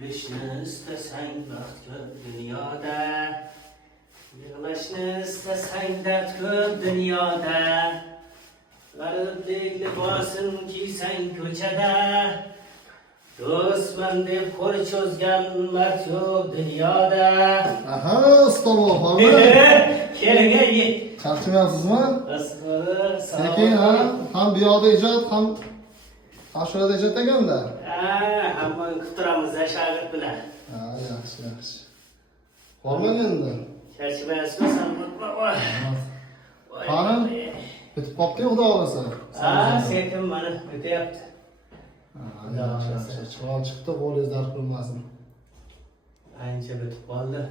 Gülüşni istasang baxt ko'p dunyoda, yig'lashni istasang dard ko'p dunyoda, g'ariblik libosin kiysang ko'chada, do'stman deb qo'l cho'zgan mard yo'q dunyoda. Aha, usta bo'lib, Keling, ey. charchamayapsizmi? Sekin, ha? Ham bu yoqda ijod, ham ashulada ijod ekanda. Hammani kutib turamiz, shagird bilan. Ha, yaxshi, yaxshi. Bormaganda. Charchamayapsizmi sen? Qani, bitib qopti, xudo xolasa. Sekin mana o'tyapti. Yaxshi, yaxshi. Chiroq chiqdi, qo'lingiz dard qilmasin. Ancha bitib qoldi.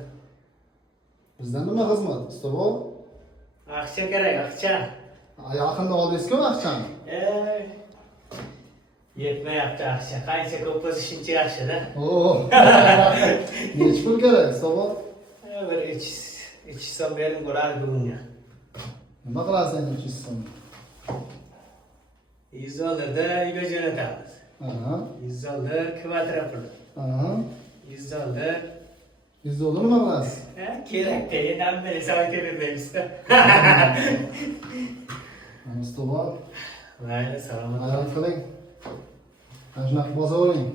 Bizdan nima xizmat, usta bo'l? Aqcha kerak, aqcha. Yaqinda oldingizku aqchani? Yetmayapti aqcha. Qancha ko'p bo'lsa shuncha yaxshi-da. Necha pul kerak, usta bo'l? Bir 3 so'm bering bo'ladi bugunga. Nima qilasiz endi 300 so'm? 100 dollarda uyga jo'natamiz. 100 dollar kvartira puli. 100 dollar 100 dollar nima qilasiz? kerak-da, endi hamma savdo bermaymiz-da. Usta bo'l. Mayli, salomat. Hayron qiling. Mana shunaqa bozavering.